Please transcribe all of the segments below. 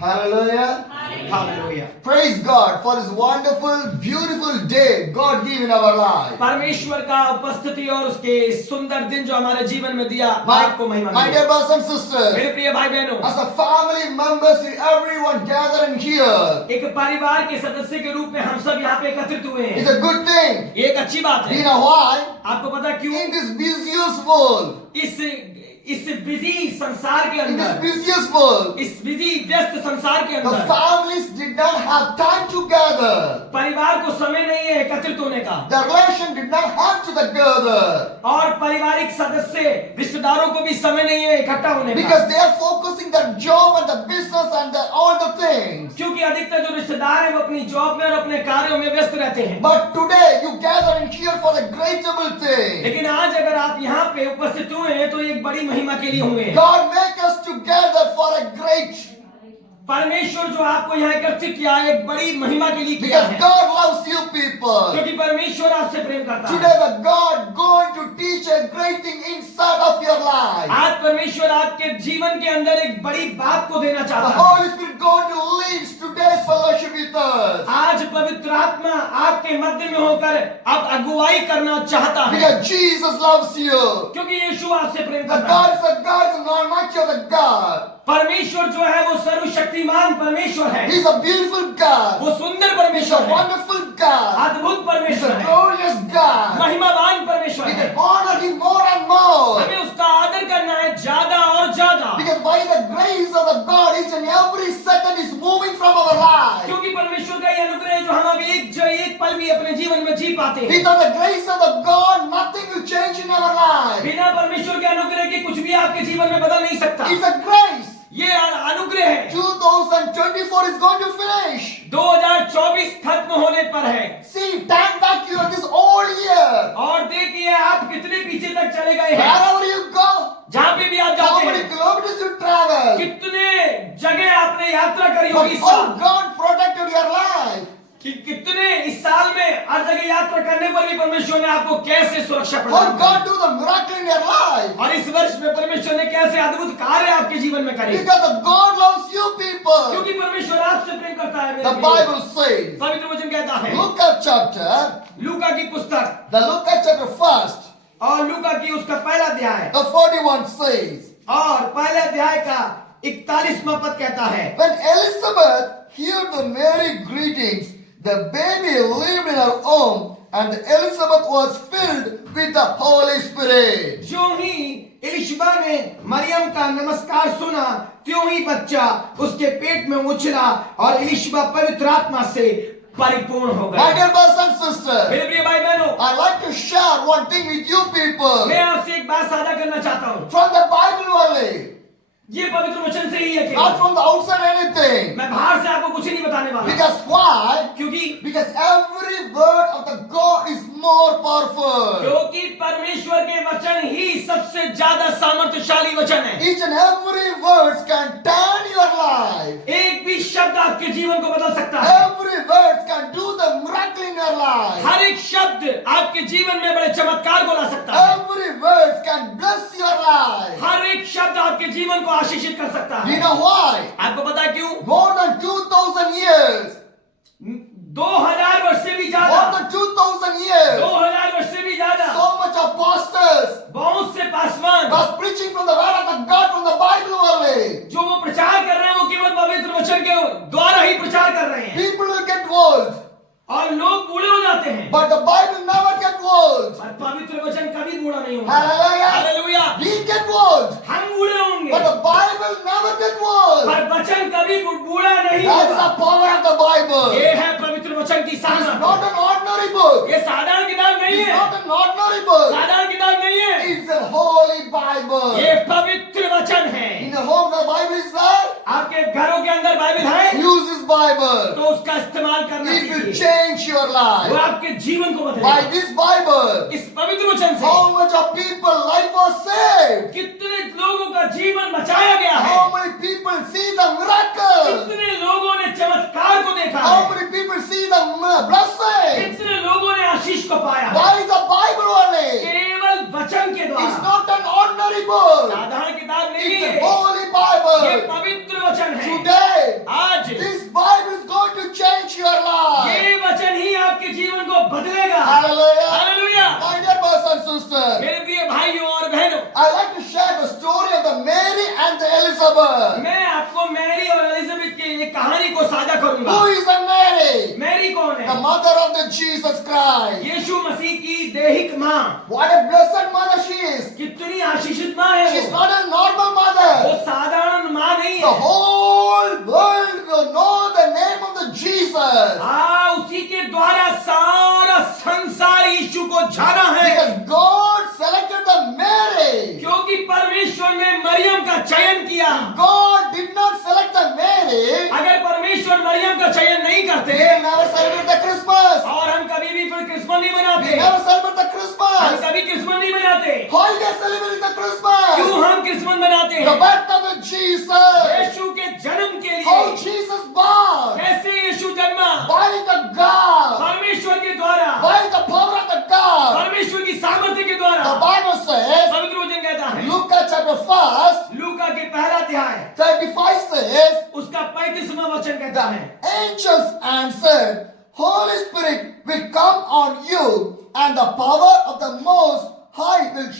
Hallelujah. Hallelujah. Praise God for His wonderful, beautiful day God gave in our life. परमेश्वर का उपस्थिति और उसके सुंदर दिन जो हमारे जीवन में दिया, आपको महिमा My मिले। dear brothers and sisters, मेरे प्रिय भाई बहनों, as a family members, everyone gathered in here. एक परिवार के सदस्य के रूप में हम सब यहाँ पे एकत्रित हुए It's हैं। a good thing. ये एक अच्छी बात Do you है। know why? आपको पता क्यों? In this busiest world, इस बिजी संसार के in this अंदर, busiest world, इस बिजी व्यस्त संसार के the अंदर families did not have time to gather. परिवार को समय नहीं है एकत्रित होने का, The relation did not have to gather और पारिवारिक सदस्य रिश्तेदारों को भी समय नहीं है इकट्ठा होने का, because they are focusing their job and the business and all the things. क्योंकि अधिकतर जो रिश्तेदार हैं वो अपनी जॉब में और अपने कार्यों में व्यस्त रहते हैं। But today you gather in here for a great thing. लेकिन आज अगर आप यहाँ पे उपस्थित हुए हैं तो एक बड़ी महिमा के लिए हुए हैं। God make us together for a great, परमेश्वर जो आपको यहाँ एकत्रित किया है एक बड़ी महिमा के लिए किया because है, God loves you people. क्योंकि परमेश्वर आपसे प्रेम करता Today है। the God going to teach a great thing inside of your life. आज परमेश्वर आपके जीवन के अंदर एक बड़ी बात को देना The चाहता है। Holy Spirit going to lead today's fellowship with us. आज पवित्र आत्मा आपके मध्य में होकर अब अगुवाई करना चाहता है, Because Jesus loves you. क्योंकि यीशु आपसे प्रेम The करता God है। is a God, is not much of a God. परमेश्वर जो है वो सर्वशक्तिमान परमेश्वर है, He's a beautiful God. वो सुंदर He's परमेश्वर a है, wonderful God. अद्भुत He's परमेश्वर a है, glorious God. महिमावान परमेश्वर We है। can honor Him more and more. हमें उसका आदर करना है ज्यादा और ज्यादा, Because by the grace of the God, each and every second is moving from our life. क्योंकि परमेश्वर का ये अनुग्रह है जो हम अभी एक पल भी अपने जीवन में जी पाते हैं। Without the grace of the God, nothing will change in our life. बिना परमेश्वर के अनुग्रह के कुछ भी आपके जीवन में बदल नहीं सकता। It's a grace. ये अनुग्रह है। 2024 is going to finish. 2024 खत्म होने पर है, See, time back you are this old year. और देखिए आप कितने पीछे तक चले गए हैं। Wherever you go, जहाँ पे भी आप how जाते many हैं, kilometers you travel. कितने जगह आपने यात्रा करी But होगी इस how साल, God protected your life. कि कितने इस साल में हर जगह यात्रा करने पर भी परमेश्वर ने आपको कैसे सुरक्षा How प्रदान God की, do the miracle in your life. और इस वर्ष में परमेश्वर ने कैसे अद्भुत कार्य आपके जीवन में करे, Because the God loves you people. क्योंकि परमेश्वर आपसे प्रेम करता है। The मेरे Bible says, पवित्र वचन कहता है, Luke chapter, लूका की पुस्तक the Luke chapter first, और लूका की उसका पहला अध्याय the 41 says, और पहले अध्याय का 41वां पद कहता है, when Elizabeth heard the Mary greetings, the baby lived in her womb, and Elizabeth was filled with the Holy Spirit. जो ही एलिशबा ने मरियम का नमस्कार सुना, त्यों ही बच्चा उसके पेट में उछला और एलिशबा पवित्र आत्मा से परिपूर्ण हो My गया। dear brothers and sisters, मेरे प्रिय भाई बहनों, I'd like to share one thing with you people मैं आपसे एक बात साझा करना चाहता हूँ। from the Bible only, ये पवित्र वचन से ही है not केवल, from the outside anything. मैं बाहर से आपको कुछ नहीं बताने वाला, Because why? क्योंकि Every word of the God is more powerful. परमेश्वर के वचन ही सबसे ज्यादा सामर्थ्यशाली वचन है। Each and every word can turn your life. एक भी शब्द आपके जीवन को बदल सकता है। Every word can do the miracle in your life. हर एक शब्द आपके जीवन में बड़े चमत्कार को ला सकता है। Every word can bless your life. हर एक शब्द आपके जीवन को आशीषित कर सकता You है। know why? आपको पता है क्यों? More than 2000 years. 2000 वर्ष से भी ज्यादा, More than 2000 years. 2000 वर्ष से भी ज्यादा So much of pastors बहुत से Paswan was preaching from the word of the God from the Bible only. जो वो प्रचार कर रहे हैं वो केवल पवित्र वचन के द्वारा ही प्रचार कर रहे हैं, People will get old, और लोग बूढ़े हो जाते हैं, but the Bible never get old. और पवित्र वचन कभी बूढ़ा नहीं होगा। Hallelujah. Hallelujah. We get old, हम बूढ़े होंगे, but the Bible never get old. पर वचन कभी बूढ़ा नहीं That is होगा। the power of the Bible. ये है पवित्र वचन की It's सामर्थ। not an ordinary book. ये साधारण किताब नहीं It's है, not an ordinary book. साधारण किताब नहीं है, It's a holy Bible. ये पवित्र वचन है। In the home the Bible is there. आपके घरों के अंदर बाइबल है Use this Bible. तो उसका इस्तेमाल करना It will सीखिए, change your वो life. आपके जीवन को By बदलेगा। this Bible, इस पवित्र वचन से how much of people life was saved. कितने लोगों का जीवन बचाया गया है, How many people see the miracle. कितने लोगों ने चमत्कार को देखा How है, many people see the blessing. कितने लोगों ने आशीष को पाया है, By the Bible only. केवल वचन के It's द्वारा। not an ordinary book. साधारण किताब नहीं It's है, a holy ये Bible. पवित्र वचन है। Today, करूंगा। Who is the Mary? Mary कौन The है? mother of the Jesus Christ. यीशु मसीह की दैहिक माँ। What a blessed mother she is. कितनी आशीषित माँ है She's वो। not a normal वो mother. साधारण माँ नहीं The है। whole world will know the name of the Jesus. हाँ, उसी के द्वारा सारा संसार यीशु को जाना है। Because God selected the Mary. क्योंकि परमेश्वर ने मरियम का चयन किया। God did not select the Mary. अगर परमेश्वर मरियम का चयन नहीं We करते never celebrate the Christmas. और हम कभी भी फिर क्रिसमस नहीं We मनाते, never celebrate the हम Christmas. कभी क्रिसमस नहीं मनाते। Why we are celebrating the Christmas? क्यों हम क्रिसमस मनाते The हैं? birth of the Jesus. यीशु के जन्म के How लिए। Jesus born? कैसे यीशु जन्मा? By the God. परमेश्वर के द्वारा, By the power of the God. परमेश्वर की सामर्थ्य के द्वारा। The Bible says, पवित्र वचन कहता है, Luke chapter 1, लूका के पहला अध्याय 35 says, उसका 35वां वचन कहता है, angels answered, Holy Spirit will come on you, and the power of the Most High will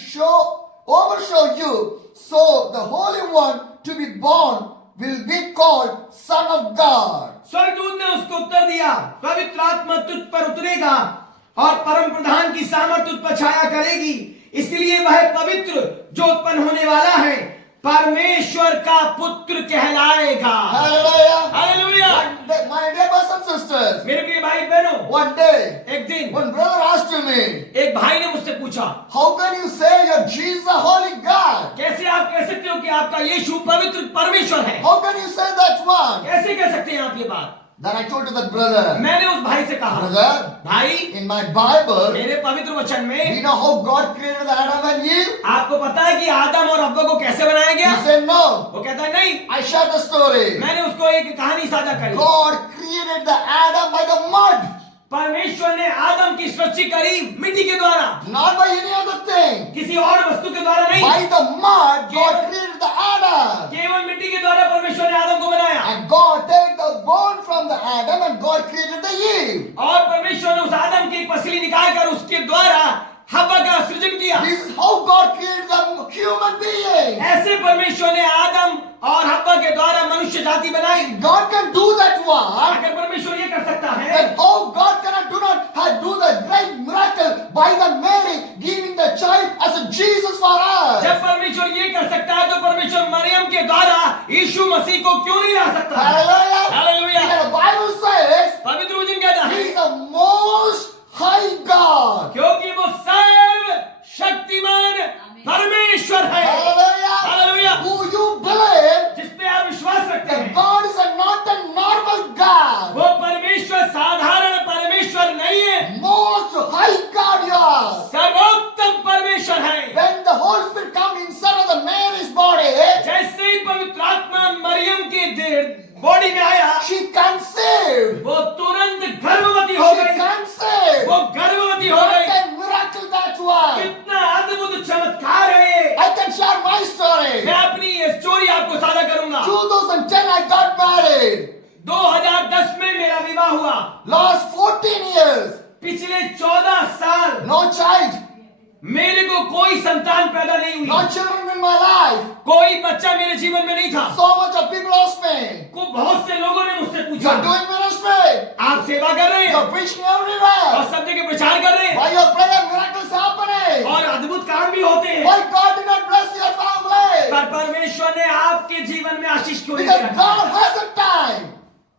overshadow you. So the Holy One to be born will be called Son of God. स्वर्गदूत ने उसको उत्तर दिया, पवित्र आत्मा तुझ पर उतरेगा और परम प्रधान की सामर्थ तुझ पर छाया करेगी, इसलिए वह पवित्र जो उत्पन्न होने वाला है परमेश्वर का पुत्र कहलाएगा। Hallelujah. Hallelujah. One day, my dear brothers and sisters, मेरे प्रिय भाई बहनों, one day, एक दिन one brother asked me, एक भाई ने मुझसे पूछा, how can you say your Jesus a holy God? कैसे आप कह सकते हो कि आपका यीशु पवित्र परमेश्वर है? How can you say that one? कैसे कह सकते हैं आप ये बात? Then I told to that brother, मैंने उस भाई से कहा, brother, भाई in my Bible, मेरे पवित्र वचन do में you know how God created Adam and Eve? आपको पता है कि आदम और हव्वा को कैसे बनाया गया? He said, no. वो कहता है नहीं। I shared the story. मैंने उसको एक कहानी साझा करी। God created the Adam by the mud, परमेश्वर ने आदम की सृष्टि करी मिट्टी के द्वारा, not by any other thing. किसी और वस्तु के द्वारा नहीं। By the mud, God created the Adam. केवल मिट्टी के द्वारा परमेश्वर ने आदम को बनाया And God take the bone from the Adam and God created the Eve. और परमेश्वर ने उस आदम की पसली निकाल कर उसके द्वारा हव्वा का सृजन किया। This is how God created the human being. ऐसे परमेश्वर ने आदम और हव्वा के द्वारा मनुष्य जाति बनाई। God can do that one. अगर परमेश्वर ये कर सकता है, Then how God cannot do the great miracle by the Mary giving the child as a Jesus for us. जब परमेश्वर ये कर सकता है तो परमेश्वर मरियम के द्वारा यीशु मसीह को क्यों नहीं ला सकता? Hallelujah. Hallelujah. Because the Bible says पवित्र वचन कहता He है, is the most high God. क्योंकि वो सर्व शक्तिमान परमेश्वर है। Hallelujah. Hallelujah. Who you believe जिस पे आप विश्वास रखते that हैं, God is not a normal God. वो परमेश्वर साधारण परमेश्वर नहीं है, Most high God you are. सर्वोत्तम परमेश्वर है। When the Holy Spirit comes inside of the Mary's body, जैसे ही पवित्र आत्मा मरियम के बॉडी में आया, she conceived. वो तुरंत गर्भवती हो She गई। conceived. वो गर्भवती हो What गई। a miracle that was. कितना अद्भुत चमत्कार है ये। I can share my story. मैं अपनी ये स्टोरी आपको साझा करूंगा। 2010 I got married. 2010 में मेरा विवाह हुआ। Last 14 years, पिछले 14 साल no child, मेरे को कोई संतान पैदा नहीं हुई। no children in my life. कोई बच्चा मेरे जीवन में नहीं था। So much of people ask me, को बहुत से लोगों ने मुझसे you're पूछा, doing ministry, आप सेवा कर रहे हैं you're preaching everywhere. और सब जगह प्रचार कर रहे हैं Why your prayer miracles happening? और अद्भुत काम भी होते हैं, Why God did not bless your family? पर परमेश्वर ने आपके जीवन में आशीष क्यों नहीं Because रखा? God has a time.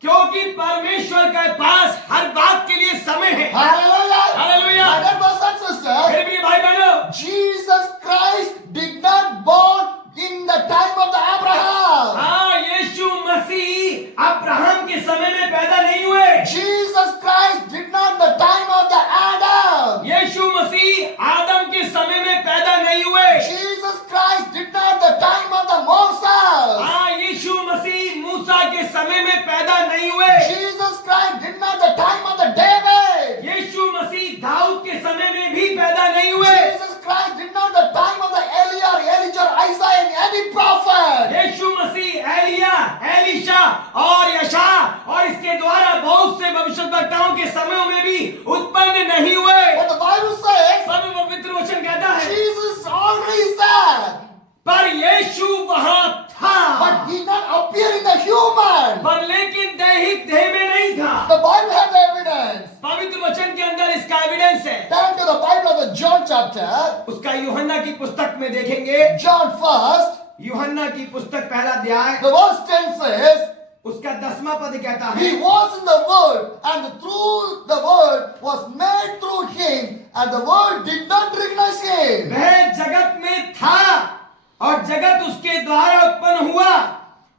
क्योंकि परमेश्वर के पास हर बात के लिए समय है। Hallelujah. Hallelujah. My dear brothers and sisters, मेरे प्रिय भाई बहनों, Jesus Christ did not born in the time of the Abraham. हाँ, यीशु मसीह अब्राहम के समय में पैदा नहीं हुए। Jesus Christ did not the time of the Adam. यीशु मसीह आदम के समय में पैदा नहीं हुए। Jesus Christ did not the time of the Moses. हाँ, यीशु मसीह मूसा के समय में पैदा नहीं हुए। Jesus Christ did not the time of the David. यीशु मसीह दाऊद के समय में भी पैदा नहीं हुए। Jesus Christ did not the time of the Elijah, Isaiah, and any prophet. यीशु मसीह एलिया, एलीशा और यशा और इसके द्वारा बहुत से भविष्यद्वक्ताओं के समयों में भी उत्पन्न नहीं हुए। But the Bible says सब पवित्र वचन कहता है, Jesus already said, पर यीशु वहां था, but he not appear in the human. पर लेकिन दैहिक देह में the Bible of the John chapter, उसका यूहन्ना की पुस्तक में देखेंगे। John 1, यूहन्ना की पुस्तक पहला अध्याय the verse 10 says, उसका 10वां पद कहता है, He was in the world, and through the word was made through him, and the world did not recognize him. वह जगत में था और जगत उसके द्वारा उत्पन्न हुआ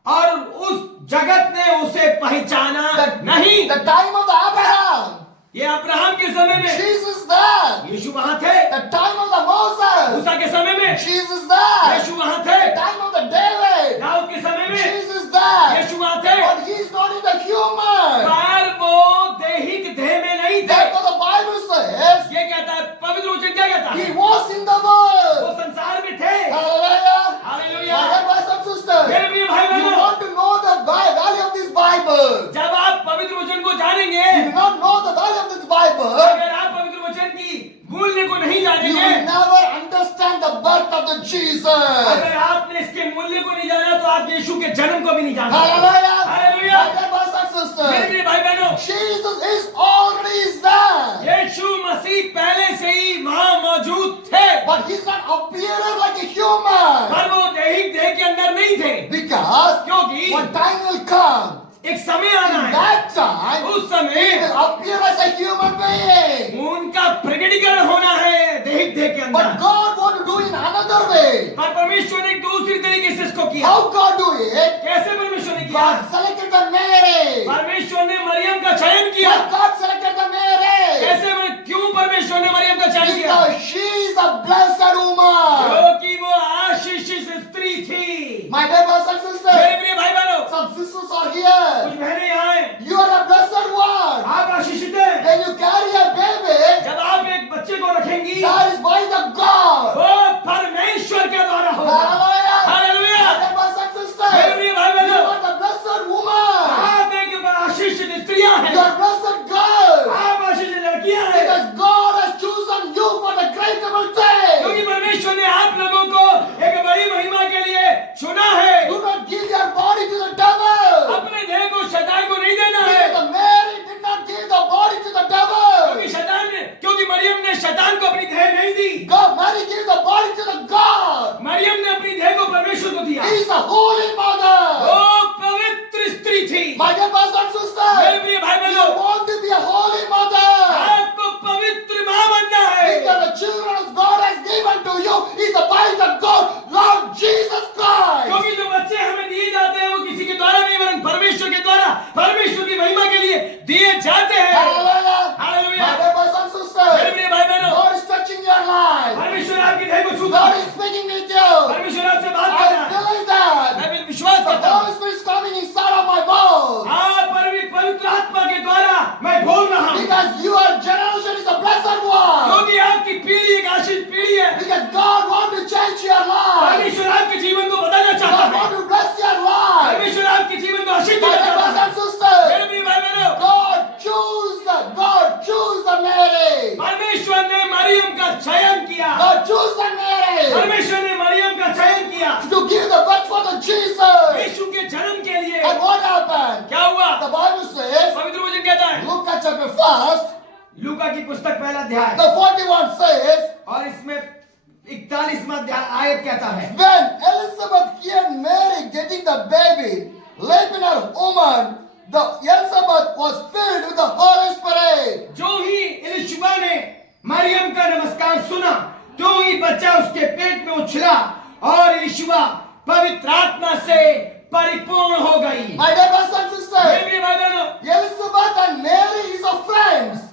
और उस जगत ने उसे पहचाना नहीं। The time of the Abraham, ये अब्राहम के समय में Jesus there. यीशु वहां थे। The time of the Moses, मूसा के समय में Jesus there. यीशु वहां थे। The time of the David, Dawood के समय में Jesus there. यीशु वहां थे। But he's not in the human. पर वो दैहिक देह में नहीं थे। Therefore the Bible says, ये कहता है, पवित्र वचन क्या कहता He है? was in the वो world. संसार में थे। Hallelujah. Hallelujah. My dear brothers and sisters, मेरे प्रिय भाई you बहनों, want to know the value of this Bible. जब आप पवित्र वचन को जानेंगे, You do not know the value of this Bible, अगर आप पवित्र वचन की मूल्य को नहीं you जानेंगे, will never understand the birth of the Jesus. अगर आपने इसके मूल्य को नहीं जाना तो आप यीशु के जन्म को भी नहीं जान सकते। Hallelujah. Hallelujah. My dear brothers and मेरे sisters, प्रिय भाई बहनों, Jesus is already there. यीशु मसीह पहले से ही वहां मौजूद थे, But he's not appearing like a human. पर वो दैहिक देह के अंदर नहीं थे, Because क्योंकि one time will come, एक समय आना in है, that time, उस he समय will appear as a human being. उनका प्रकटीकरण होना है दैहिक देह के But अंदर। God want to do it in another way. पर परमेश्वर ने एक दूसरी तरीके से इसको किया। How God do it? कैसे परमेश्वर ने किया? God selected the Mary. परमेश्वर ने मरियम का चयन किया। Why God selected the Mary? कैसे क्यों परमेश्वर ने मरियम का चयन किया? Because she is a blessed woman. क्योंकि वो आशीषित स्त्री थी। My dear brothers and मेरे sisters, प्रिय भाई बहनों, some sisters are here. कुछ बहनें यहाँ हैं, You are a blessed one. आप आशीषित हैं। When you carry a baby, जब आप एक बच्चे को रखेंगी, that is by the God. वो परमेश्वर के द्वारा होगा। Hallelujah. Hallelujah. My dear brothers and sisters, मेरे प्रिय भाई you बहनों, are the blessed woman. आप एक आशीषित स्त्रियां हैं, You are blessed girl. आप आशीषित लड़कियां हैं, Because God has chosen you for the great day. क्योंकि परमेश्वर ने आप लोगों को एक बड़ी महिमा के लिए चुना है। Do not give your body to the devil. अपने देह को शैतान को नहीं देना है, Because the Mary did not give the body to the devil. क्योंकि मरियम ने शैतान को अपनी देह नहीं दी। God, Mary gave the body to the God. Maryam ने अपनी देह को परमेश्वर को दिया। He is a holy mother. वो पवित्र स्त्री थी। My dear brothers and मेरे sisters, प्रिय भाई you बहनों, want to be a holy mother. आपको पवित्र माँ बनना है। Because the children God has given to you is the by the God, Lord Jesus Christ. क्योंकि जो बच्चे हमें दिए जाते हैं वो किसी के द्वारा नहीं वरन परमेश्वर के द्वारा परमेश्वर की महिमा के लिए दिए जाते हैं। Hallelujah. Hallelujah. My dear brothers and मेरे sisters, प्रिय भाई बहनों, God is touching your life. परमेश्वर आपकी देह को छूता God है। is speaking with you. परमेश्वर आपसे बात कर रहा I है। believe that. मैं भी विश्वास The करता हूँ। Holy Spirit is coming inside of my mouth. हाँ, पवित्र आत्मा के द्वारा मैं बोल रहा हूँ। Because your generation is a blessed one. क्योंकि आपकी पीढ़ी एक आशीष पीढ़ी है। Because God wants to change your life. परमेश्वर आपके जीवन को बदलना चाहता God है। wants to bless your life. परमेश्वर आपके जीवन को आशीष My देना dear brothers चाहता and है। sisters, मेरे प्रिय भाई बहनों, God choose the Mary. परमेश्वर ने मरियम का चयन किया। God choose the Mary परमेश्वर ने मरियम का चयन किया to give the birth for the Jesus. यीशु के जन्म के लिए। And what happened? क्या हुआ? The Bible says, पवित्र वचन कहता है, Luke chapter 1, लूका की पुस्तक पहला अध्याय the 41 says, और इसमें 41वां अध्याय आयत कहता है, when Elizabeth heard Mary getting the baby, laid in her woman, the Elizabeth was filled with the Holy Spirit. जो ही एलिशबा ने मरियम का नमस्कार सुना, तो ही बच्चा उसके पेट में उछला और एलिशबा पवित्र आत्मा से परिपूर्ण हो गई। My dear brothers and sisters, मेरे भाई बहनों, Elizabeth and Mary is a friends.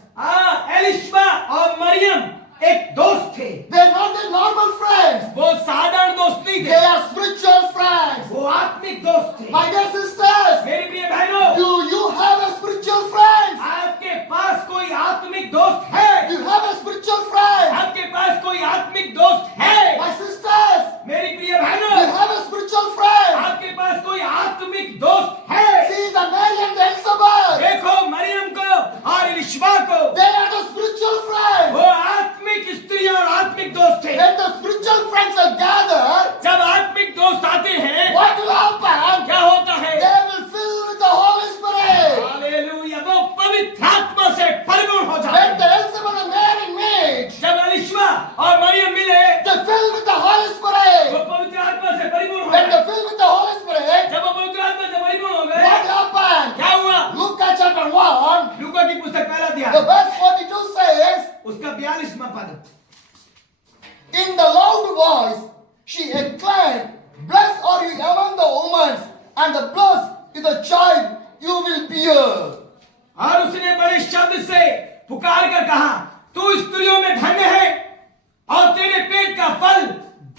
Elisheba और मरियम एक दोस्त थे। They are not the normal friends. वो साधारण दोस्त नहीं They थे, are spiritual friends. वो आत्मिक दोस्त थे। My dear sisters, मेरे प्रिय बहनों, do you have a spiritual friends? आपके पास कोई आत्मिक दोस्त है? Do you have a spiritual friend? आपके पास कोई आत्मिक दोस्त है? My sisters, मेरी प्रिय do you बहनों, have a spiritual friend? आपके पास कोई आत्मिक दोस्त है? See, you will bear. और उसने बड़े शब्द से पुकार कर कहा, तू स्त्रियों में धन्य है और तेरे पेट का फल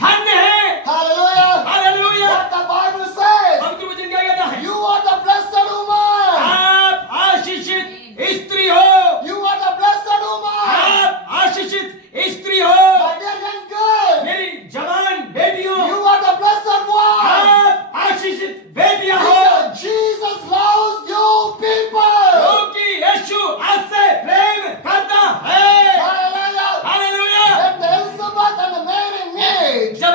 धन्य है। Hallelujah. Hallelujah. What the Bible says. पवित्र वचन क्या कहता है? You are the blessed woman. आप आशीषित स्त्री हो। You are the blessed woman. आप आशीषित स्त्री हो। My dear young girl. मेरी जवान बेटियों, You are the blessed one. आप आशीषित बेटियां हो, Because Jesus loves you people. क्योंकि यीशु आपसे प्रेम करता है। Hallelujah. Hallelujah. When the Elizabeth and the Mary meet, जब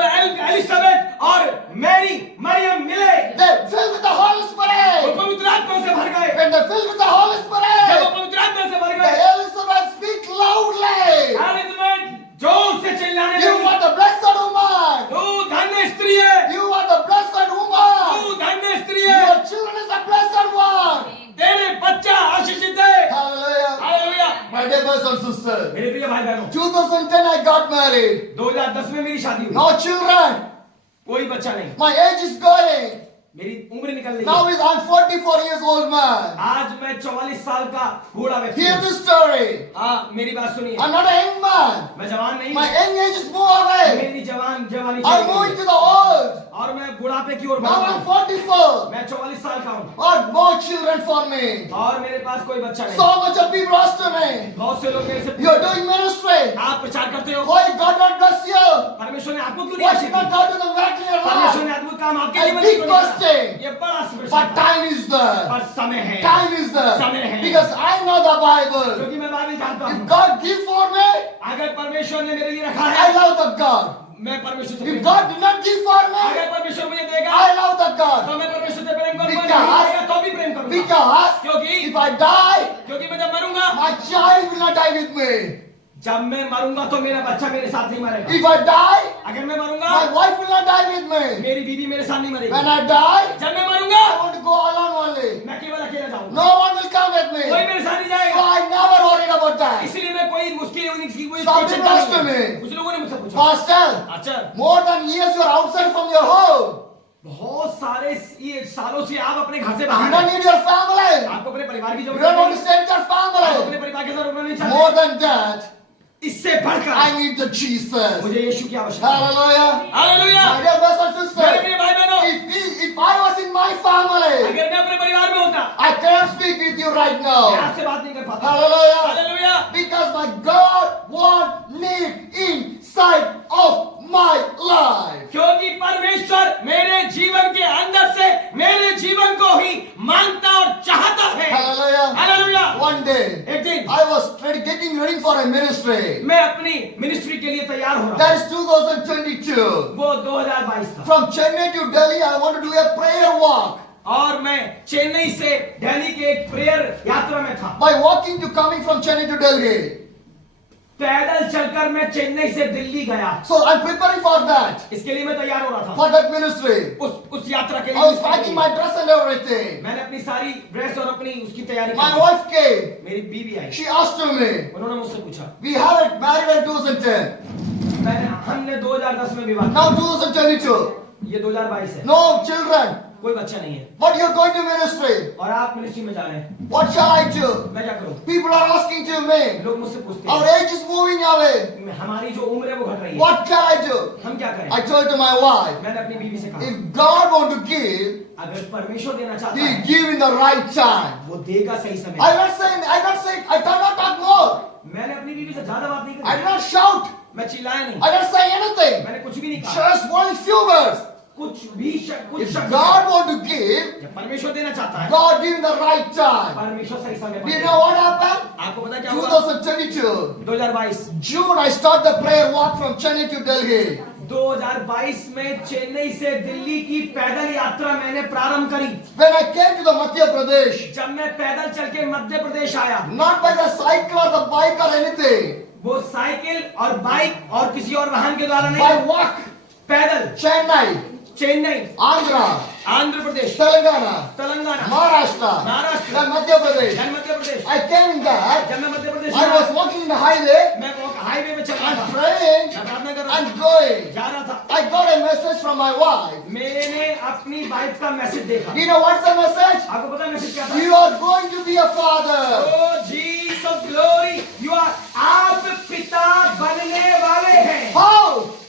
एलिजाबेथ और मैरी मरियम मिले, they filled with the Holy वो Spirit. पवित्र आत्मा से भर गए। When they filled with the Holy जब वो Spirit, पवित्र आत्मा से भर the गए, Elizabeth speak loudly. एलिजाबेथ जोर से चिल्लाने You लगी, are the blessed woman. तू धन्य स्त्री है, You are the blessed woman. तू धन्य स्त्री है, Your children is the blessed one. तेरे बच्चा आशीषित है। Hallelujah. Hallelujah. My dear brothers and sisters, मेरे प्रिय भाई बहनों, 2010 I got married. 2010 में मेरी शादी हुई, No children. कोई बच्चा नहीं, My age is going. मेरी उम्र निकल रही Now है। I'm 44 years old man. आज मैं 44 साल का बूढ़ा व्यक्ति Hear हूँ। this story. हाँ, मेरी बात सुनिए, I'm not a young man. मैं जवान नहीं My हूँ, young age is more away. मेरी जवानी I'm चली moving गई to the old. और मैं बुढ़ापे की ओर बढ़ Now रहा I'm हूँ। 44. मैं 44 साल का हूँ Or more children for me. और मेरे पास कोई बच्चा नहीं। So much of people ask to me. बहुत से लोग मेरे से You're doing ministry. आप प्रचार करते हो, Why God not bless you? परमेश्वर ने आपको क्यों नहीं Why Ashish should not the? God do the miracle in your परमेश्वर life? ने अद्भुत काम आपके A जीवन में big क्यों नहीं question. किया? ये बड़ा प्रश्न But है। time is there. पर समय है, Time is there. समय है। Because I know the Bible. क्योंकि मैं बाइबल जानता If हूँ। God give for me, अगर परमेश्वर ने मेरे लिए रखा I है, love the God. मैं परमेश्वर से If Prem God did not give for me, अगर परमेश्वर मुझे देगा, I love the God. तो मैं परमेश्वर से प्रेम करूंगा, Because- नहीं देगा तो भी प्रेम करूंगा। Because क्योंकि if I die, क्योंकि मैं जब मरूंगा, my child will not die with me. जब मैं मरूंगा तो मेरा बच्चा मेरे साथ नहीं मरेगा। If I die, अगर मैं मरूंगा, my wife will not die with me. मेरी बीवी मेरे साथ नहीं मरेगी। When I die, जब मैं मरूंगा, I want to go alone only. मैं केवल अकेला जाऊंगा, No one will come with me. कोई मेरे साथ नहीं So जाएगा। I never worried about that. इसलिए मैं कोई मुश्किल कोई Some चिंता people ask नहीं me, है। कुछ लोगों ने मुझसे पूछा, Pastor, अच्छा, more than years you are outside from your home. बहुत सारे ये सालों से आप अपने घर से You बाहर don't हैं। need your family. आपको अपने परिवार की You जरूरत don't want नहीं to है। stay with your आप अपने family. परिवार के साथ रुकना नहीं More चाहते। than that, इससे बढ़कर I need the Jesus. मुझे यीशु की आवश्यकता है। Hallelujah. Hallelujah. My dear brothers and मेरे sisters, प्रिय भाई बहनों, if I was in my family, अगर मैं अपने परिवार में होता, I cannot speak with you right मैं now. आपसे बात नहीं कर पाता। Hallelujah. Hallelujah. Because my God wants me inside of my life. क्योंकि परमेश्वर मेरे जीवन के अंदर से मेरे जीवन को ही मांगता और चाहता है। Hallelujah. हालेलुया। One day, एक दिन I was getting ready for a ministry. मैं अपनी मिनिस्ट्री के लिए तैयार हो रहा That हूँ। is 2022. वो 2022 था From Chennai to Delhi, I want to do a prayer walk. और मैं चेन्नई से दिल्ली के एक प्रेयर यात्रा में था। By walking to coming from Chennai to Delhi. पैदल चलकर मैं चेन्नई से दिल्ली गया। So I'm preparing for that. इसके लिए मैं तैयार हो रहा था। For that ministry. उस यात्रा के I was लिए packing my dress and everything. मैंने अपनी सारी ड्रेस और अपनी उसकी तैयारी My की। wife came. मेरी बीवी आई, She asked to me. उन्होंने मुझसे पूछा, We have it married in 2010. हमने 2010 में विवाह Now 2022. किया। ये 2022 है, No children. कोई बच्चा नहीं है But you're going to ministry. और आप मिनिस्ट्री में जा रहे हैं। What shall I do? मैं क्या करूं? People are asking to me. लोग मुझसे पूछते Our हैं, age is moving away. हमारी जो उम्र है वो घट रही है, What shall I do? हम क्या करें? I told to my wife, मैंने अपनी बीवी से कहा, if God want to give, अगर परमेश्वर देना चाहता He है, give in the right time. वो देगा सही समय। I not say, I cannot talk more. मैंने अपनी बीवी से ज्यादा बात नहीं I did करी, not shout. मैं चिल्लाया नहीं, I didn't say anything. मैंने कुछ भी नहीं कहा, Just only few words. कुछ If शब्द। God want to give, जब परमेश्वर देना चाहता है, God give in the right time. परमेश्वर सही समय Do पर you देगा। know what happened? आपको पता है क्या हुआ? 2022. 2022 June, I start the prayer walk from Chennai to Delhi. 2022 में चेन्नई से दिल्ली की पैदल यात्रा मैंने प्रारंभ करी। When I came to the Madhya Pradesh, जब मैं पैदल चल के मध्य प्रदेश आया, not by the cycle or the bike or anything, वो साइकिल और बाइक और किसी और वाहन के द्वारा by नहीं, walk, पैदल Chennai, Chennai, Andhra, Andhra Pradesh, Telangana, Telangana, Maharashtra, Maharashtra, in Madhya Pradesh. जन Madhya Pradesh I came in that. जब मैं मध्य प्रदेश I में was walking in the highway मैं हाईवे में चल रहा and था praying मैं प्रार्थना कर रहा and था going. जा रहा था I got a message from my wife. मैंने अपनी वाइफ का मैसेज देखा Do you know what's the message? आपको पता है मैसेज क्या था You are going to be a father. Oh Jesus glory you are आप पिता बनने वाले हैं How?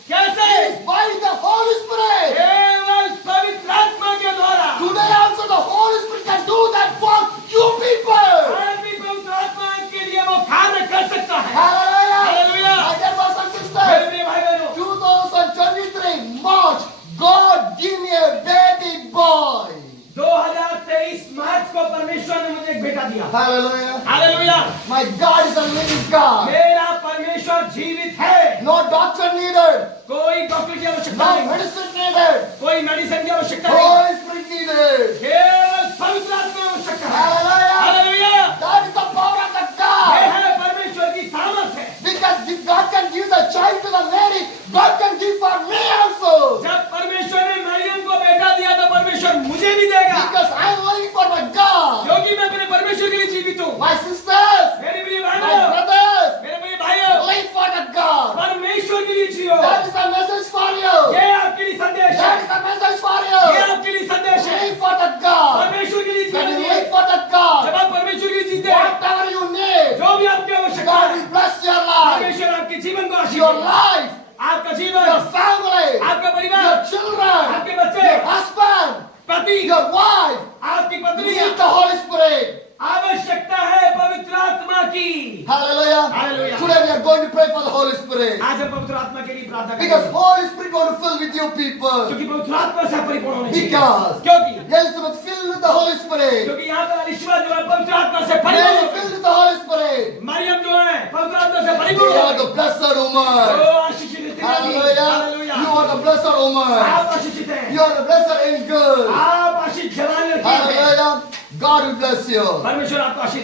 कैसे By the Holy Spirit. केवल पवित्र आत्मा के द्वारा Today also the Holy Spirit can do that for you people. आज भी पवित्र आत्मा के लिए वो कार्य कर सकता है Hallelujah. Hallelujah. My dear brothers and मेरे sisters, प्रिय भाई बहनों 2023 March, God give me a baby boy. 2023 मार्च को परमेश्वर ने मुझे एक बेटा दिया Hallelujah. Hallelujah My God is a living God. मेरा परमेश्वर जीवित है No doctor needed. कोई डॉक्टर की आवश्यकता No नहीं medicine needed. कोई मेडिसिन की आवश्यकता नहीं Holy Spirit needed. केवल पवित्र आत्मा की आवश्यकता है Hallelujah. Hallelujah That is the power of the ये God. है परमेश्वर की सामर्थ है Because if God can give the child to the lady, God can give for me also. जब परमेश्वर ने मरियम को बेटा दिया तो परमेश्वर मुझे भी देगा Because I am living for my God. क्योंकि मैं अपने परमेश्वर के लिए जीवित हूँ My sisters, मेरे प्रिय my बहनों brothers, मेरे प्रिय भाइयों live for the God. परमेश्वर के लिए जियो That is a message for you. ये आपके लिए संदेश है That is a message for ये you. आपके लिए संदेश है Live for the God. परमेश्वर के लिए When जीवन you जिए live for the God, जब आप परमेश्वर के लिए जीते हैं whatever you need, जो भी आपकी आवश्यकता God है will bless your life, परमेश्वर आपके जीवन को आशीष your देगा। life, आपका जीवन your family, आपका your परिवार children, आपके बच्चे your husband, पति your wife. आपकी पत्नी Need the Holy Spirit. आवश्यकता है पवित्र आत्मा की Hallelujah. Hallelujah. Today we are going to pray for the Holy Spirit. आज हम पवित्र आत्मा के लिए प्रार्थना Because करेंगे Holy Spirit going to fill with you people. क्योंकि पवित्र आत्मा से परिपूर्ण होने चाहिए Because क्योंकि Elizabeth filled with the Holy Spirit. क्योंकि यहाँ पर अलिशबा जो है पवित्र आत्मा से Mary परिपूर्ण filled with the Holy Spirit. Maryam जो है पवित्र आत्मा से You परिपूर्ण are the blessed woman. ओ आशीषित है Hallelujah. You are the blessed woman. आप आशीषित हैं You are the blessed angel. आप आशीष जवान लड़की हैं Hallelujah. God will bless you. परमेश्वर आपको आशीष